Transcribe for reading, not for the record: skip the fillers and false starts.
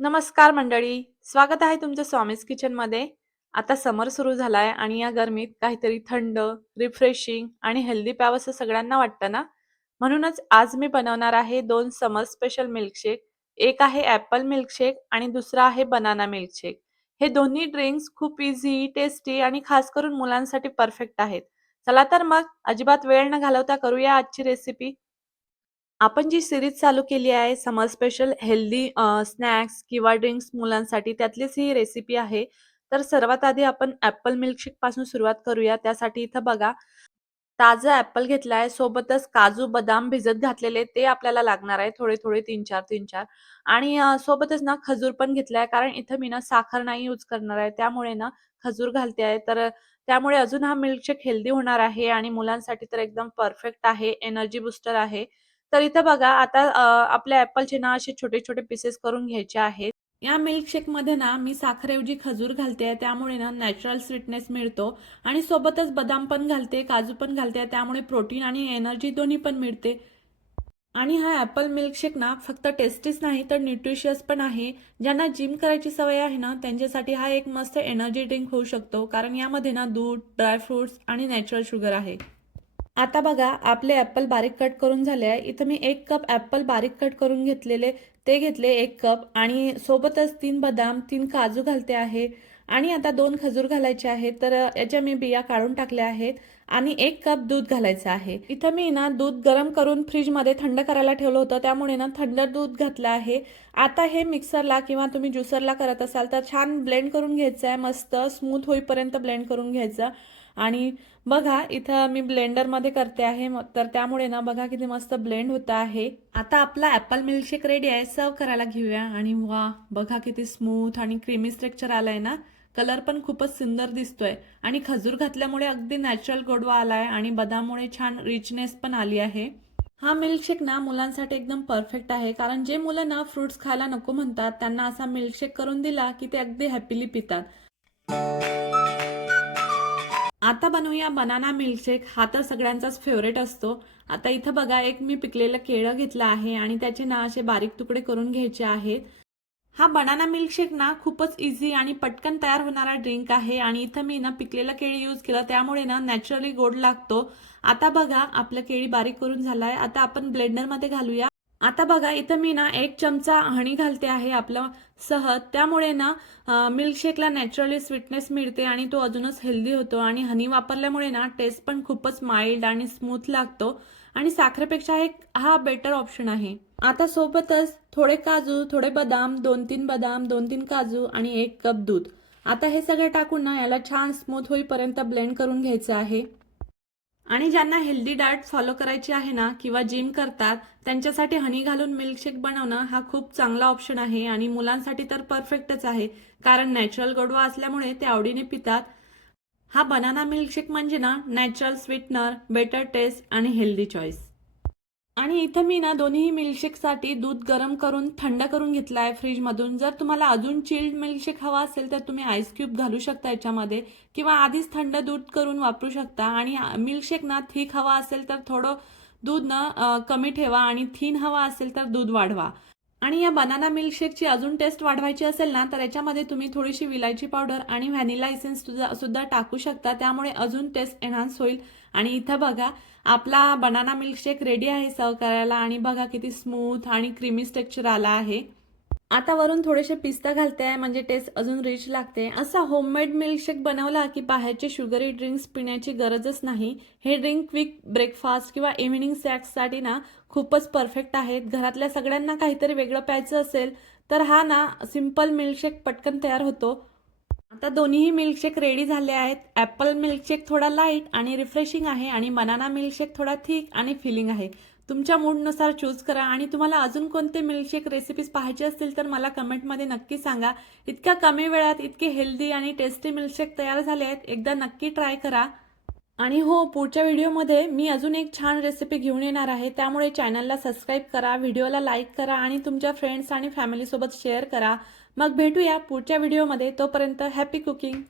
नमस्कार मंडळी. स्वागत आहे तुमचं स्वामीज किचनमध्ये. आता समर सुरू झालाय आणि या गरमीत काहीतरी थंड, रिफ्रेशिंग आणि हेल्दी प्यावंसं सगळ्यांना वाटतं ना? म्हणूनच आज मी बनवणार आहे 2 समर स्पेशल मिल्कशेक. एक आहे ॲपल मिल्कशेक आणि दुसरा आहे बनाना मिल्कशेक. हे दोन्ही ड्रिंक्स खूप इझी, टेस्टी आणि खास करून मुलांसाठी परफेक्ट आहेत. चला तर मग अजिबात वेळ न घालवता करूया आजची रेसिपी. आपण जी सीरीज चालू केली आहे समर स्पेशल हेल्दी स्नॅक्स किंवा ड्रिंक्स मुलांसाठी त्यातलीच ही रेसिपी आहे. तर सर्वात आधी आपण ॲपल मिल्कशेक पासून सुरुवात करूया. त्यासाठी इथं बघा ताजं ॲपल घेतलाय, सोबतच काजू, बदाम भिजत घातलेले ते आपल्याला लागणार आहे थोडे-थोडे 3-4, 3-4 आणि सोबतच ना खजूर पण घेतलाय कारण इथं मी ना साखर नाही यूज करणार आहे. त्यामुळे ना खजूर घालते आहे. तर त्यामुळे अजून हा मिल्कशेक हेल्दी होणार आहे आणि मुलांसाठी तर एकदम परफेक्ट आहे, एनर्जी बूस्टर आहे. तर इथं बघा आता आपल्या ॲपलचे ना असे छोटे-छोटे पीसेस करून घ्यायचे आहेत. या मिल्कशेकमध्ये ना मी साखरेऐवजी खजूर घालते आहे. त्यामुळे ना नॅचरल स्वीटनेस मिळतो आणि सोबतच बदाम पण घालते, काजू पण घालते. त्यामुळे प्रोटीन आणि एनर्जी दोन्ही पण मिळते. आणि हा ॲपल मिल्कशेक ना फक्त टेस्टीच नाही तर न्यूट्रिशियस पण आहे. ज्यांना जिम करायची सवय आहे ना त्यांच्यासाठी हा एक मस्त एनर्जी ड्रिंक होऊ शकतो. कारण यामध्ये ना दूध, ड्रायफ्रुट्स आणि नॅचरल शुगर आहे. आता बघा आपले ॲपल बारीक कट करून झाले आहे. इथं मी 1 कप ॲपल बारीक कट करून घेतलेले ते घेतले 1 कप आणि सोबतच 3 बदाम, 3 काजू घालते आहे आणि आता 2 खजूर घालायचे आहेत. तर याच्या मी बिया काढून टाकल्या आहेत आणि 1 कप दूध घालायचं आहे. इथं मी ना दूध गरम करून फ्रीजमध्ये थंड करायला ठेवलं होतं. त्यामुळे ना थंड दूध घातलं आहे. आता हे मिक्सरला किंवा तुम्ही ज्युसरला करत असाल तर छान ब्लेंड करून घ्यायचं आहे. मस्त स्मूथ होईपर्यंत ब्लेंड करून घ्यायचं आणि बघा इथं मी ब्लेंडरमध्ये करते आहे तर त्यामुळे ना बघा किती मस्त ब्लेंड होत आहे. आता आपला ॲपल मिल्कशेक रेडी आहे. सर्व करायला घेऊया आणि वा बघा किती स्मूथ आणि क्रीमी स्ट्रक्चर आलाय ना. कलर पण खूपच सुंदर दिसतोय आणि खजूर घातल्यामुळे अगदी नॅचरल गोडवा आलाय आणि बदाममुळे छान रिचनेस पण आली आहे. हा मिल्कशेक ना मुलांसाठी एकदम परफेक्ट आहे कारण जे मुलं ना फ्रुट्स खायला नको म्हणतात त्यांना असा मिल्कशेक करून दिला की ते अगदी हॅपीली पितात. आता बनवूया बनाना मिल्कशेक. हा तर सगळ्यांचाच फेवरेट असतो. आता इथं बघा एक मी पिकलेलं केळं घेतलं आहे आणि त्याचे ना असे बारीक तुकडे करून घ्यायचे आहेत. हा बनाना मिल्कशेक ना खूपच इझी आणि पटकन तयार होणारा ड्रिंक आहे आणि इथं मी ना पिकलेलं केळी यूज केलं त्यामुळे ना नॅचरली गोड लागतो. आता बघा आपलं केळी बारीक करून झालाय. आता आपण ब्लेंडरमध्ये घालूया. आता बघा इथं मी ना 1 चमचा हनी घालते आहे आपलं सहज. त्यामुळे ना मिल्कशेकला नॅचरली स्वीटनेस मिळते आणि तो अजूनच हेल्दी होतो आणि हनी वापरल्यामुळे ना टेस्ट पण खूपच माइल्ड आणि स्मूथ लागतो आणि साखरेपेक्षा हा बेटर ऑप्शन आहे. आता सोबतच थोडे काजू, थोडे बदाम, 2-3 बदाम, 2-3 काजू आणि 1 कप दूध. आता हे सगळं टाकून ना याला छान स्मूथ होईपर्यंत ब्लेंड करून घ्यायचं आहे. आणि ज्यांना हेल्दी डाएट फॉलो करायची आहे ना किंवा जिम करतात त्यांच्यासाठी हनी घालून मिल्कशेक बनवणं हा खूप चांगला ऑप्शन आहे आणि मुलांसाठी तर परफेक्टच आहे कारण नॅचरल गोडवा असल्यामुळे ते आवडीने पितात. हा बनाना मिल्कशेक म्हणजे ना नॅचरल स्वीटनर, बेटर टेस्ट आणि हेल्दी चॉईस. आणि इथं मी ना दोन्ही मिल्कशेकसाठी दूध गरम करून थंड करून घेतलं आहे फ्रीजमधून. जर तुम्हाला अजून चिल्ड मिल्कशेक हवा असेल तर तुम्ही आईस क्यूब घालू शकता याच्यामध्ये किंवा आधीच थंड दूध करून वापरू शकता. आणि मिल्कशेक ना थिक हवा असेल तर थोडं दूध ना कमी ठेवा आणि थिन हवा असेल तर दूध वाढवा. आणि या बनाना मिल्कशेकची अजून टेस्ट वाढवायची असेल ना तर याच्यामध्ये तुम्ही थोडीशी विलायची पावडर आणि व्हॅनिला इसेन्स सुद्धा टाकू शकता. त्यामुळे अजून टेस्ट एनहान्स होईल. आणि इथं बघा आपला बनाना मिल्कशेक रेडी आहे सर्व करायला आणि बघा किती स्मूथ आणि क्रीमी टेक्स्चर आला आहे. आता वरून थोडेसे पिस्ता घालते आहे म्हणजे टेस्ट अजून रिच लागते. असा होममेड मिल्कशेक बनवला की बाहेरचे शुगरी ड्रिंक्स पिण्याची गरजच नाही. हे ड्रिंक क्विक ब्रेकफास्ट किंवा इव्हिनिंग स्नॅक्ससाठी ना खूपच परफेक्ट आहेत. घरातल्या सगळ्यांना काहीतरी वेगळं प्यायचं असेल तर हा ना सिंपल मिल्कशेक पटकन तयार होतो. आता दोन्हीही मिल्कशेक रेडी झाले आहेत. ॲपल मिल्कशेक थोडा लाईट आणि रिफ्रेशिंग आहे आणि बनाना मिल्कशेक थोडा थिक आणि फिलिंग आहे. तुमच्या मूडनुसार चूज करा. आणि तुम्हाला अजून कोणते मिल्कशेक रेसिपीज पाहायचे असतील तर मला कमेंटमध्ये नक्की सांगा. इतक्या कमी वेळात इतके हेल्दी आणि टेस्टी मिल्कशेक तयार झाले आहेत. एकदा नक्की ट्राय करा. आणि हो पुढच्या व्हिडिओमध्ये मी अजून एक छान रेसिपी घेऊन येणार आहे. त्यामुळे चॅनलला सबस्क्राईब करा, व्हिडिओला लाईक करा आणि तुमच्या फ्रेंड्स आणि फॅमिलीसोबत शेअर करा. मग भेटूया पुढच्या व्हिडिओमध्ये. तोपर्यंत हॅपी कुकिंग.